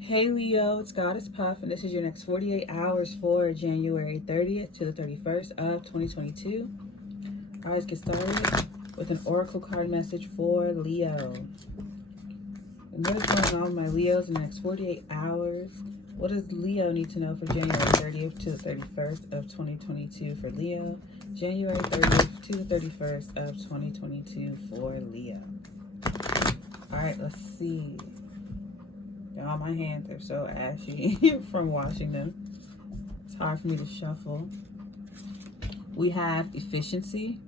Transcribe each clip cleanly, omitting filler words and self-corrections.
Hey Leo, it's Goddess Puff, and this is your next 48 hours for January 30th to the 31st of 2022. All right, let's get started with an oracle card message for Leo. And what is going on with my Leos in the next 48 hours? What does Leo need to know for January 30th to the 31st of 2022 for Leo? January 30th to the 31st of 2022 for Leo. All right, let's see. Y'all, my hands are so ashy from washing them. It's hard for me to shuffle. We have efficiency.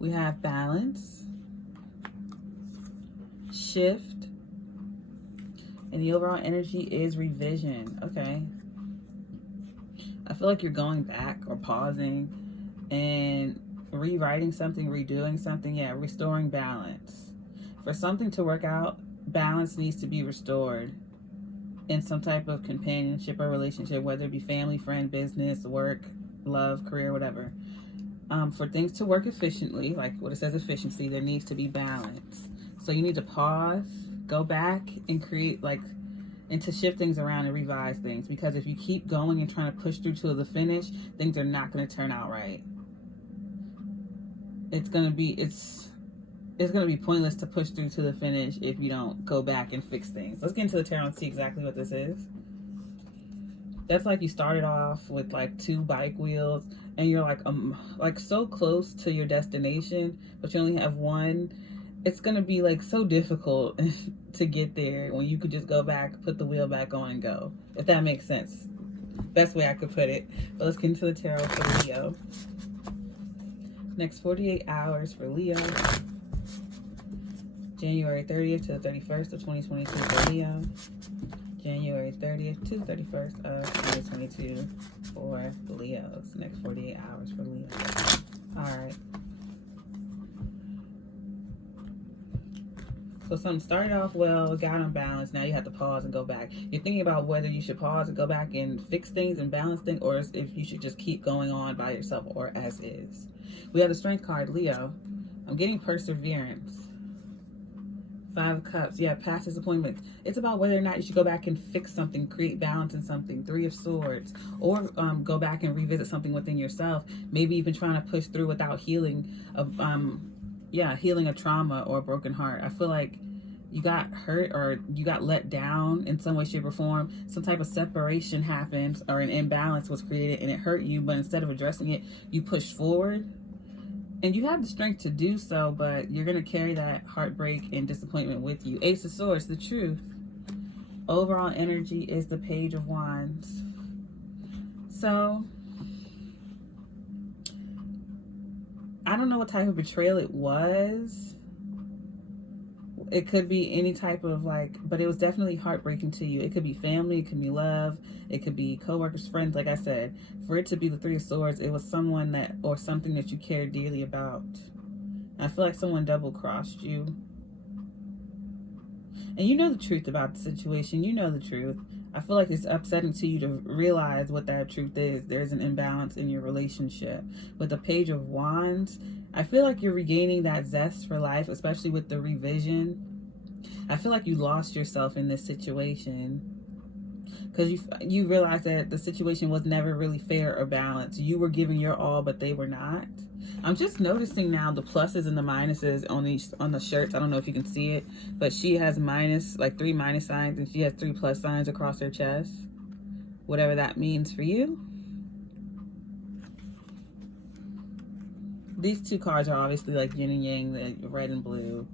We have balance. Shift. And the overall energy is revision. Okay. I feel like you're going back or pausing and rewriting something, redoing something. Yeah, restoring balance. For something to work out, balance needs to be restored in some type of companionship or relationship, whether it be family, friend, business, work, love, career, whatever. For things to work efficiently, like what it says efficiency, there needs to be balance. So you need to pause, go back and create and to shift things around and revise things. Because if you keep going and trying to push through to the finish, things are not going to turn out right. It's going to be pointless to push through to the finish if you don't go back and fix things. Let's get into the tarot and see exactly what this is. That's like you started off with like 2 bike wheels and you're like so close to your destination, but you only have one. It's gonna be like so difficult to get there when you could just go back, put the wheel back on and go. If that makes sense. Best way I could put it. But let's get into the tarot for Leo. Next 48 hours for Leo. January 30th to the 31st of 2022 for Leo. January 30th to the 31st of 2022 for Leos. Next 48 hours for Leo. Alright. So something started off well, got unbalanced. Now you have to pause and go back. You're thinking about whether you should pause and go back and fix things and balance things, or if you should just keep going on by yourself or as is. We have the Strength card, Leo. I'm getting perseverance. 5 of Cups. Yeah, past disappointments. It's about whether or not you should go back and fix something, create balance in something. 3 of Swords. Or go back and revisit something within yourself. Maybe even trying to push through without healing a trauma or a broken heart. I feel like you got hurt or you got let down in some way, shape, or form. Some type of separation happened or an imbalance was created and it hurt you, but instead of addressing it, you pushed forward. And you have the strength to do so, but you're going to carry that heartbreak and disappointment with you. Ace of Swords, the truth. Overall energy is the Page of Wands. So, I don't know what type of betrayal it was. It could be any type of but it was definitely heartbreaking to you. It could be family, it could be love, it could be co-workers, friends. Like I said, for it to be the 3 of Swords, it was someone that, or something that you cared dearly about. I feel like someone double-crossed you. And you know the truth about the situation. You know the truth. I feel like it's upsetting to you to realize what that truth is. There's an imbalance in your relationship. With the Page of Wands, I feel like you're regaining that zest for life, especially with the revision. I feel like you lost yourself in this situation because you realize that the situation was never really fair or balanced. You were giving your all, but they were not. I'm just noticing now the pluses and the minuses on the shirts. I don't know if you can see it, but she has 3 minus signs, and she has 3 plus signs across her chest. Whatever that means for you. These 2 cards are obviously like yin and yang, the red and blue.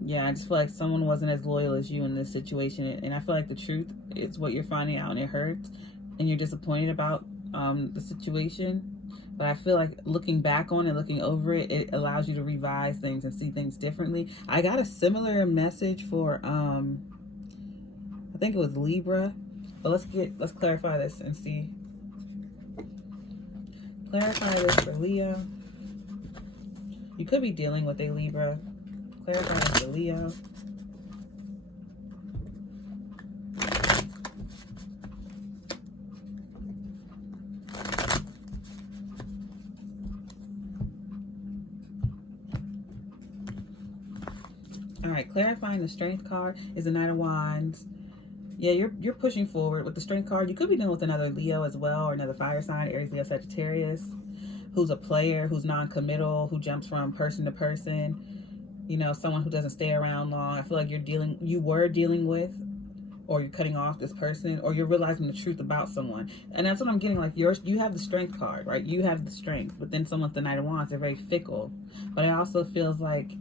Yeah, I just feel like someone wasn't as loyal as you in this situation. And I feel like the truth is what you're finding out, and it hurts. And you're disappointed about the situation. But I feel like looking back on it, looking over it, it allows you to revise things and see things differently. I got a similar message for, I think it was Libra. But let's clarify this and see. Clarify this for Leo. You could be dealing with a Libra. Clarify this for Leo. All right, clarifying the Strength card is the Knight of Wands. Yeah, you're pushing forward with the Strength card. You could be dealing with another Leo as well, or another fire sign, Aries, Leo, Sagittarius, who's a player, who's non-committal, who jumps from person to person. You know, someone who doesn't stay around long. I feel like you were dealing with, or you're cutting off this person, or you're realizing the truth about someone. And that's what I'm getting. Like, you have the Strength card, right? You have the strength, but then someone's the Knight of Wands. They're very fickle. But it also feels like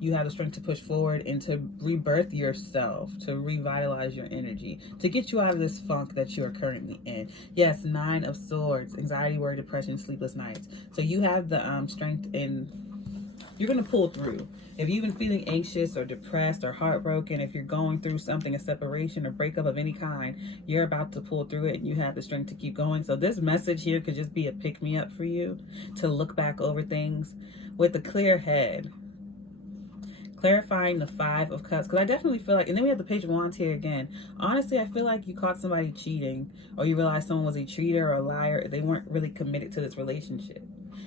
you have the strength to push forward and to rebirth yourself, to revitalize your energy, to get you out of this funk that you are currently in. Yes, 9 of Swords, anxiety, worry, depression, sleepless nights. So you have the strength in, you're going to pull through. If you've been feeling anxious or depressed or heartbroken, if you're going through something, a separation or breakup of any kind, you're about to pull through it and you have the strength to keep going. So this message here could just be a pick-me-up for you to look back over things with a clear head. Clarifying the 5 of Cups, because I definitely feel like, and then we have the Page of Wands here again. Honestly, I feel like you caught somebody cheating, or you realized someone was a cheater or a liar. They weren't really committed to this relationship.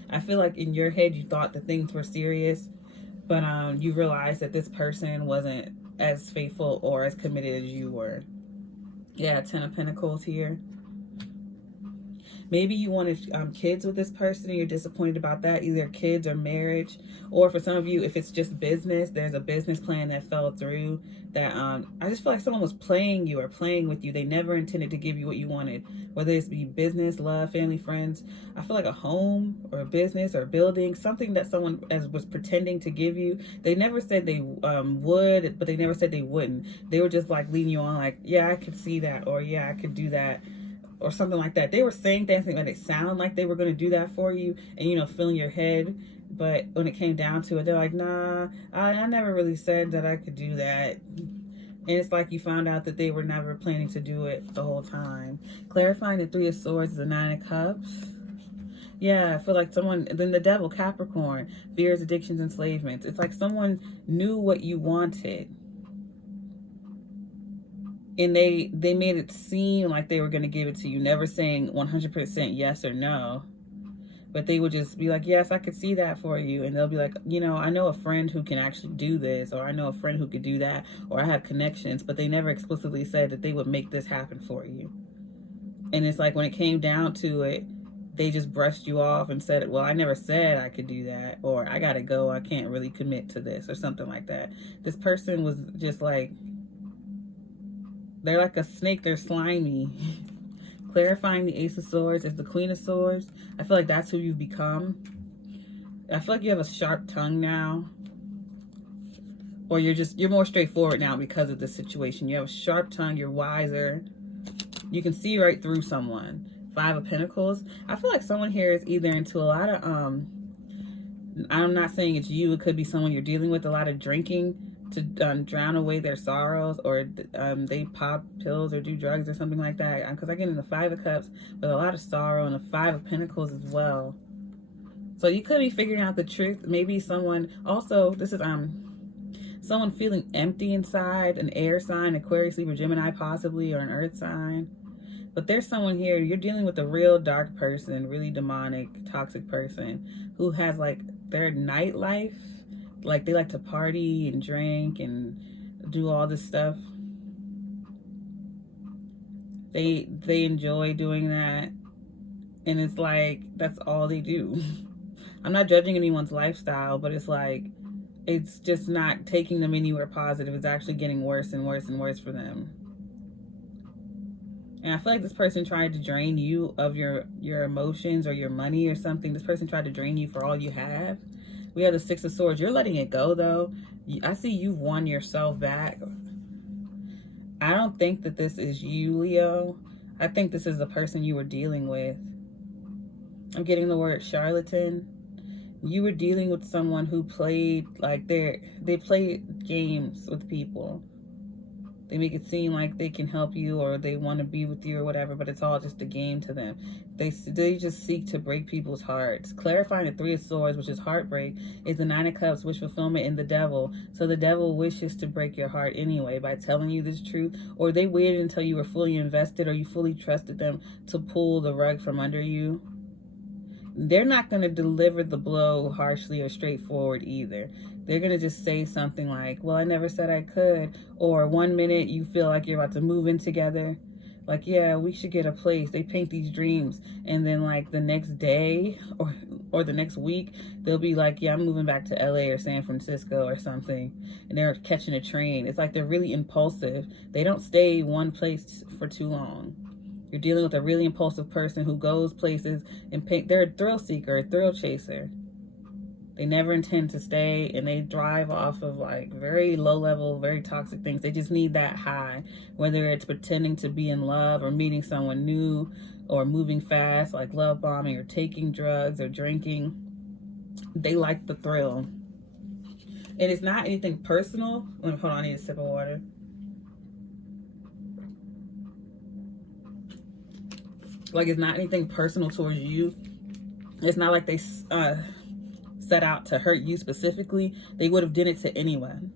I feel like in your head you thought that things were serious, but you realized that this person wasn't as faithful or as committed as you were. Yeah, 10 of Pentacles here. Maybe you wanted kids with this person and you're disappointed about that, either kids or marriage. Or for some of you, if it's just business, there's a business plan that fell through. That I just feel like someone was playing you or playing with you. They never intended to give you what you wanted, whether it's be business, love, family, friends. I feel like a home or a business or a building, something that someone was pretending to give you. They never said they would, but they never said they wouldn't. They were just like leading you on like, yeah, I could see that, or yeah, I could do that, or something like that. They were saying things that it sounded like they were going to do that for you and, you know, filling your head. But when it came down to it, they're like, nah, I never really said that I could do that. And it's like you found out that they were never planning to do it the whole time. Clarifying the 3 of Swords is the 9 of Cups. Yeah, I feel like someone, then the Devil, Capricorn, fears, addictions, enslavements. It's like someone knew what you wanted. And they made it seem like they were going to give it to you, never saying 100% yes or no. But they would just be like, yes, I could see that for you. And they'll be like, you know, I know a friend who can actually do this, or I know a friend who could do that, or I have connections. But they never explicitly said that they would make this happen for you. And it's like when it came down to it, they just brushed you off and said, well, I never said I could do that, or I got to go. I can't really commit to this, or something like that. This person was just like, they're like a snake. They're slimy. Clarifying the Ace of Swords is the Queen of Swords. I feel like that's who you've become. I feel like you have a sharp tongue now. Or you're more straightforward now because of this situation. You have a sharp tongue. You're wiser. You can see right through someone. 5 of Pentacles. I feel like someone here is either into a lot of, I'm not saying it's you. It could be someone you're dealing with, a lot of drinking to drown away their sorrows, or they pop pills or do drugs or something like that. Because I get in the 5 of Cups with a lot of sorrow, and the 5 of Pentacles as well. So you could be figuring out the truth. Maybe someone, also, this is someone feeling empty inside, an air sign, Aquarius, Libra, Gemini possibly, or an earth sign. But there's someone here, you're dealing with a real dark person, really demonic, toxic person who has like their nightlife. Like they like to party and drink and do all this stuff. They enjoy doing that. And it's like, that's all they do. I'm not judging anyone's lifestyle, but it's like, it's just not taking them anywhere positive. It's actually getting worse and worse and worse for them. And I feel like this person tried to drain you of your emotions or your money or something. This person tried to drain you for all you have. We have the 6 of Swords. You're letting it go, though. I see you've won yourself back. I don't think that this is you, Leo. I think this is the person you were dealing with. I'm getting the word charlatan. You were dealing with someone who played, like, they play games with people. They make it seem like they can help you or they want to be with you or whatever, but it's all just a game to them. They just seek to break people's hearts. Clarifying the 3 of Swords, which is heartbreak, is the 9 of Cups, wish fulfillment, and the Devil. So the Devil wishes to break your heart anyway by telling you this truth, or they waited until you were fully invested or you fully trusted them to pull the rug from under you. They're not going to deliver the blow harshly or straightforward either. they're going to just say something like, well, I never said I could. Or one minute you feel like you're about to move in together. Like, yeah, we should get a place. They paint these dreams. And then like the next day or the next week, they'll be like, yeah, I'm moving back to LA or San Francisco or something. And they're catching a train. It's like they're really impulsive. They don't stay one place for too long. You're dealing with a really impulsive person who goes places and they're a thrill seeker, a thrill chaser. They never intend to stay, and they drive off of like very low level, very toxic things. They just need that high, whether it's pretending to be in love or meeting someone new or moving fast, like love bombing or taking drugs or drinking. They like the thrill. And it's not anything personal. Hold on, I need a sip of water. Like, it's not anything personal towards you. It's not like they set out to hurt you specifically. They would have did it to anyone.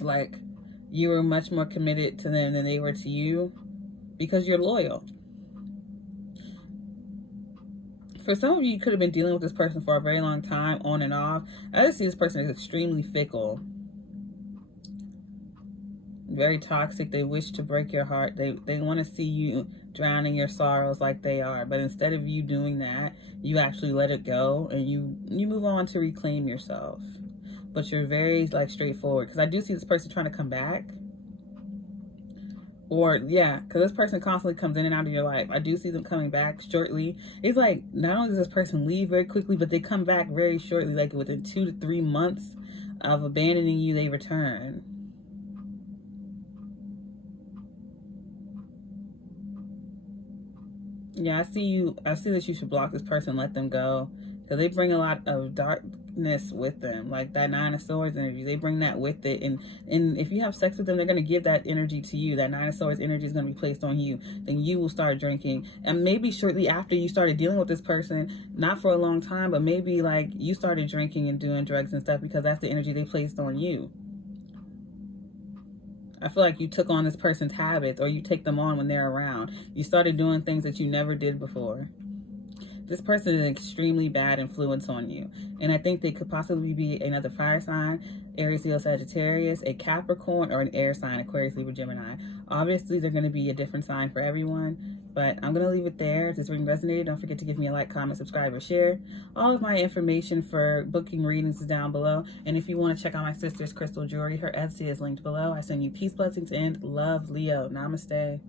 Like, you were much more committed to them than they were to you because you're loyal. For some of you, you could have been dealing with this person for a very long time, on and off. I just see this person as extremely fickle. Very toxic. They wish to break your heart. They want to see you drowning your sorrows like they are. But instead of you doing that, you actually let it go and you move on to reclaim yourself. But you're very like straightforward, because I do see this person trying to come back. Or yeah, because this person constantly comes in and out of your life. I do see them coming back shortly. It's like, not only does this person leave very quickly, but they come back very shortly, like within 2 to 3 months of abandoning you, they return. Yeah, I see that you should block this person, let them go, because they bring a lot of darkness with them, like that 9 of Swords energy. They bring that with it, and if you have sex with them, they're going to give that energy to you. That 9 of Swords energy is going to be placed on you. Then you will start drinking, and maybe shortly after you started dealing with this person, not for a long time, but maybe like you started drinking and doing drugs and stuff, because that's the energy they placed on you. I feel like you took on this person's habits, or you take them on when they're around. You started doing things that you never did before. This person is an extremely bad influence on you. And I think they could possibly be another fire sign, Aries, Leo, Sagittarius, a Capricorn, or an air sign, Aquarius, Libra, Gemini. Obviously, they're going to be a different sign for everyone. But I'm going to leave it there. If this reading resonated, don't forget to give me a like, comment, subscribe, or share. All of my information for booking readings is down below. And if you want to check out my sister's crystal jewelry, her Etsy is linked below. I send you peace, blessings, and love, Leo. Namaste.